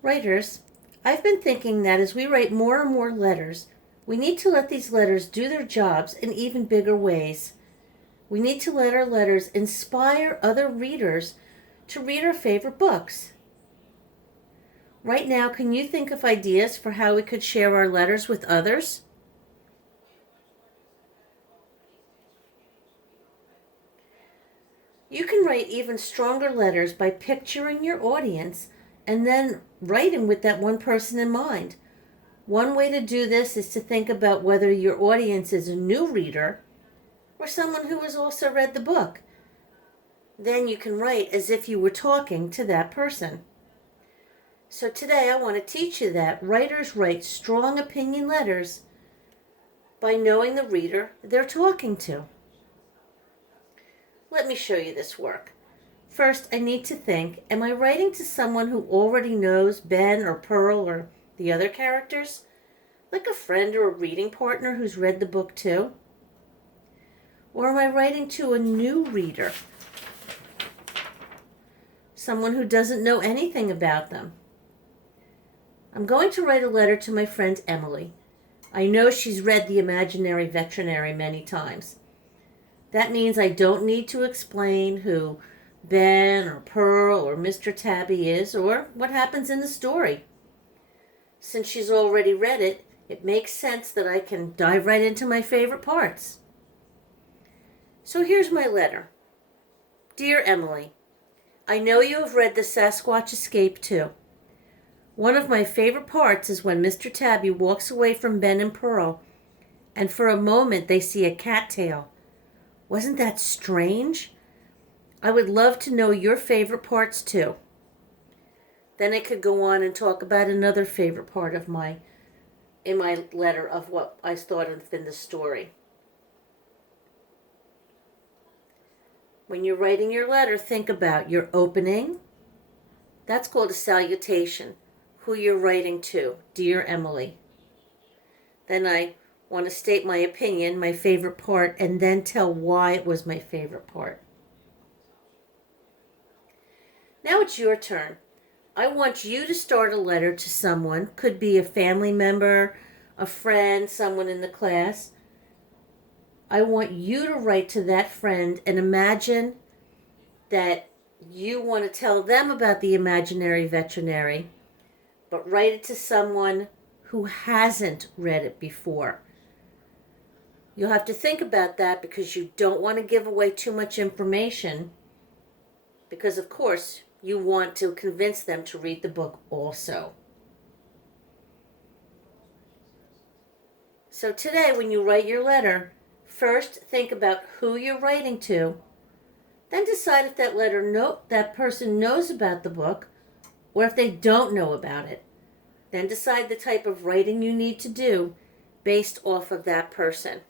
Writers, I've been thinking that as we write more and more letters, we need to let these letters do their jobs in even bigger ways. We need to let our letters inspire other readers to read our favorite books. Right now, can you think of ideas for how we could share our letters with others? You can write even stronger letters by picturing your audience and then writing with that one person in mind. One way to do this is to think about whether your audience is a new reader or someone who has also read the book. Then you can write as if you were talking to that person. So today I want to teach you that writers write strong opinion letters by knowing the reader they're talking to. Let me show you this work. First, I need to think, am I writing to someone who already knows Ben or Pearl or the other characters? Like a friend or a reading partner who's read the book too? Or am I writing to a new reader? Someone who doesn't know anything about them? I'm going to write a letter to my friend Emily. I know she's read The Imaginary Veterinary many times. That means I don't need to explain who Ben or Pearl or Mr. Tabby is or what happens in the story. Since she's already read it, it makes sense that I can dive right into my favorite parts. So here's my letter. Dear Emily, I know you have read The Sasquatch Escape too. One of my favorite parts is when Mr. Tabby walks away from Ben and Pearl, and for a moment they see a cattail. Wasn't that strange? I would love to know your favorite parts too. Then I could go on and talk about another favorite part of my letter of what I thought of in the story. When you're writing your letter, think about your opening. That's called a salutation. Who you're writing to, dear Emily. Then I want to state my opinion, my favorite part, and then tell why it was my favorite part. Now it's your turn. I want you to start a letter to someone. Could be a family member, a friend, someone in the class. I want you to write to that friend and imagine that you want to tell them about the imaginary veterinary, but write it to someone who hasn't read it before. You'll have to think about that because you don't want to give away too much information because, of course, you want to convince them to read the book also. So today, when you write your letter, first think about who you're writing to, then decide if that person knows about the book or if they don't know about it. Then decide the type of writing you need to do based off of that person.